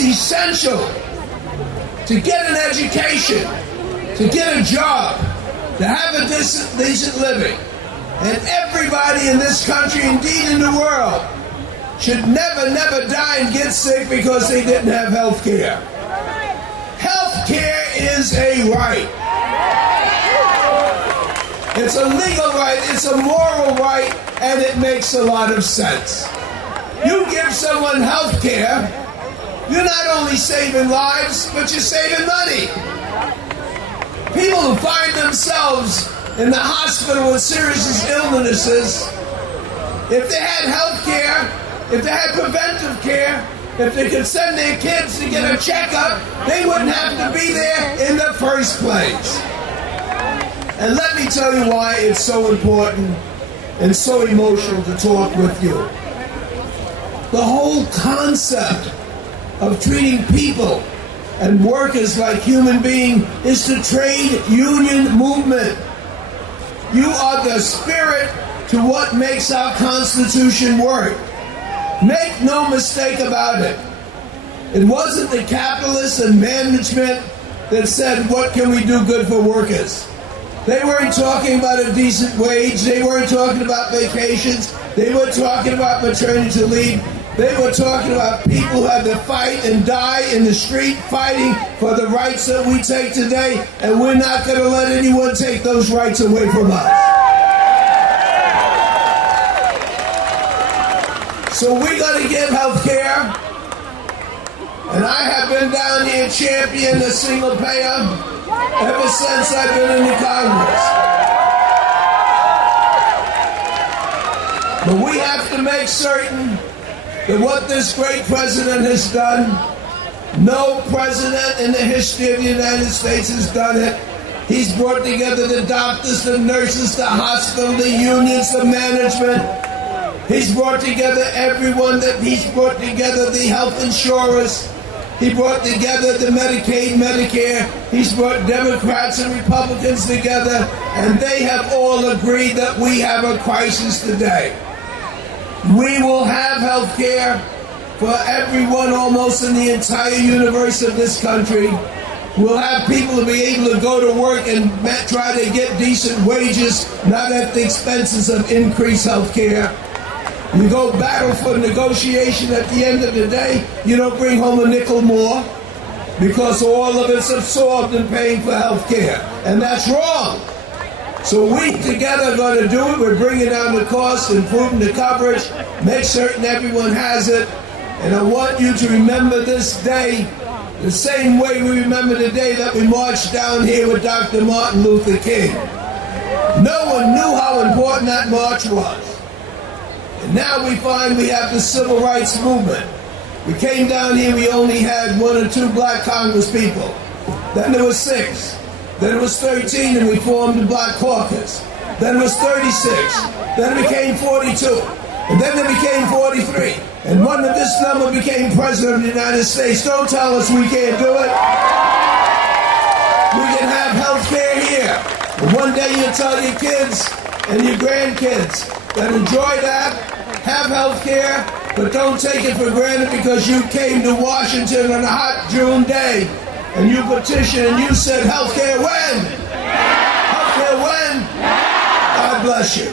is essential to get an education, to get a job, to have a decent living. And everybody in this country, indeed in the world, should never die and get sick because they didn't have health care. Health care is a right. It's a legal right, it's a moral right, and it makes a lot of sense. You give someone health care, you're not only saving lives, but you're saving money. People who find themselves in the hospital with serious illnesses, if they had health care, if they had preventive care, if they could send their kids to get a checkup, they wouldn't have to be there in the first place. And let me tell you why it's so important and so emotional to talk with you. The whole concept of treating people and workers like human beings is the trade union movement. You are the spirit to what makes our Constitution work. Make no mistake about it. It wasn't the capitalists and management that said, what can we do good for workers? They weren't talking about a decent wage. They weren't talking about vacations. They weren't talking about maternity leave. They were talking about people who had to fight and die in the street fighting for the rights that we take today, and we're not going to let anyone take those rights away from us. So we got to give health care, and I have been down here championing the single payer ever since I've been in the Congress. But we have to make certain that what this great president has done, no president in the history of the United States has done it. He's brought together the doctors, the nurses, the hospital, the unions, the management. He's brought together everyone. He's brought together the health insurers. He brought together the Medicaid, Medicare. He's brought Democrats and Republicans together, and they have all agreed that we have a crisis today. We will have health care for everyone almost in the entire universe of this country. We'll have people to be able to go to work and try to get decent wages, not at the expenses of increased health care. You go battle for negotiation, at the end of the day, you don't bring home a nickel more because all of it's absorbed in paying for health care. And that's wrong. So we together are going to do it. We're bringing down the cost, improving the coverage, make certain everyone has it. And I want you to remember this day the same way we remember the day that we marched down here with Dr. Martin Luther King. No one knew how important that march was. And now we find we have the civil rights movement. We came down here, we only had 1 or 2 black congresspeople. Then there was 6. Then it was 13, and we formed the Black Caucus. Then it was 36. Then it became 42. And then it became 43. And one of this number became President of the United States. Don't tell us we can't do it. We can have health care here. And one day you'll tell your kids and your grandkids that enjoy that, have health care, but don't take it for granted because you came to Washington on a hot June day and you petitioned and you said, health care when? Health care when? God bless you.